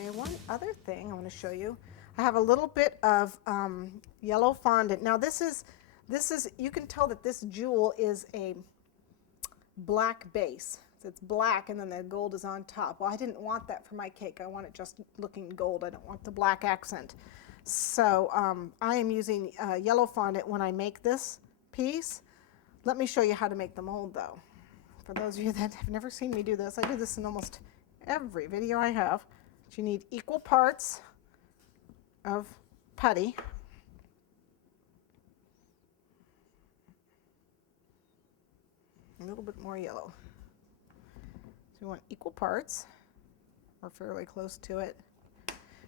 Okay, one other thing I want to show you. I have a little bit of yellow fondant. Now this is, you can tell that this jewel is a black base. So it's black and then the gold is on top. Well, I didn't want that for my cake. I want it just looking gold. I don't want the black accent. So I am using yellow fondant when I make this piece. Let me show you how to make the mold though. For those of you that have never seen me do this, I do this in almost every video I have. But you need equal parts of putty. A little bit more yellow. So you want equal parts, or fairly close to it.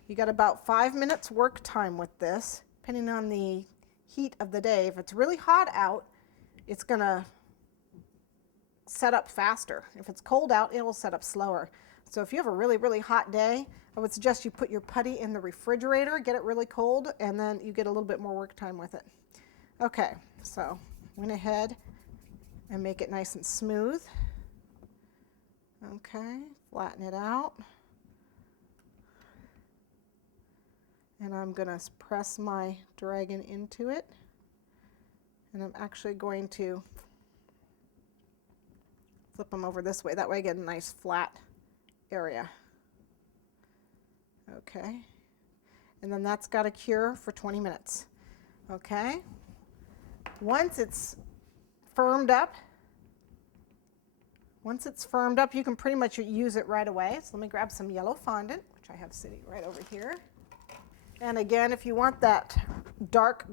You got about 5 minutes work time with this, depending on the heat of the day. If it's really hot out, it's gonna set up faster. If it's cold out, it will set up slower. So if you have a really, really hot day, I would suggest you put your putty in the refrigerator, get it really cold, and then you get a little bit more work time with it. Okay, so went ahead and make it nice and smooth. Okay, flatten it out. And I'm gonna press my dragon into it. And I'm actually going to flip them over this way. That way I get a nice flat area. Okay. And then that's got to cure for 20 minutes. Okay. Once it's firmed up, you can pretty much use it right away. So let me grab some yellow fondant, which I have sitting right over here. And again, if you want that dark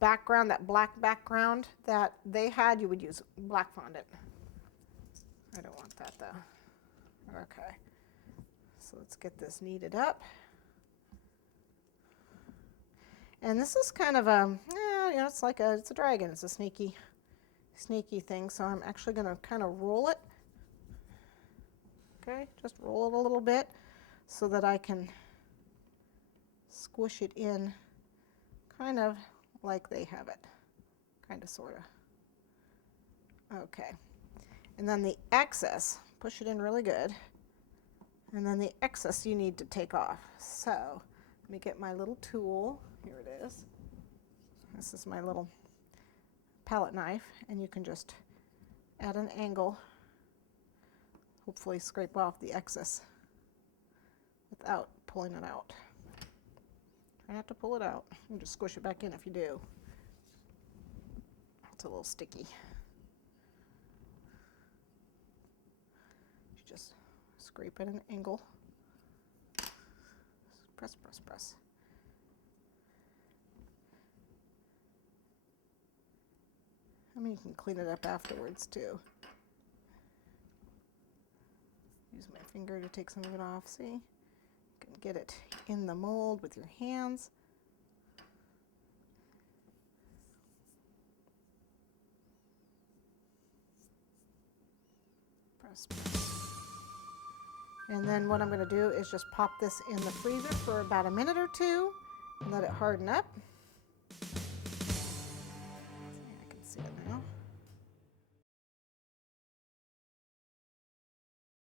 background, that black background that they had, you would use black fondant. I don't want that though. Okay. So let's get this kneaded up. And this is kind of a, you know, it's a dragon. It's a sneaky thing. So I'm actually going to kind of roll it. Okay, just roll it a little bit so that I can squish it in kind of like they have it. Kind of, sort of. Okay. And then the excess, push it in really good. And then the excess you need to take off. So let me get my little tool. Here it is. This is my little palette knife, and you can just at an angle hopefully scrape off the excess without pulling it out. Try not to pull it out. You can just squish it back in if you do. It's a little sticky. You just scrape at an angle. Press, press, press. I mean, you can clean it up afterwards too. Use my finger to take some of it off, see? You can get it in the mold with your hands. Press, press. And then what I'm going to do is just pop this in the freezer for about a minute or two and let it harden up.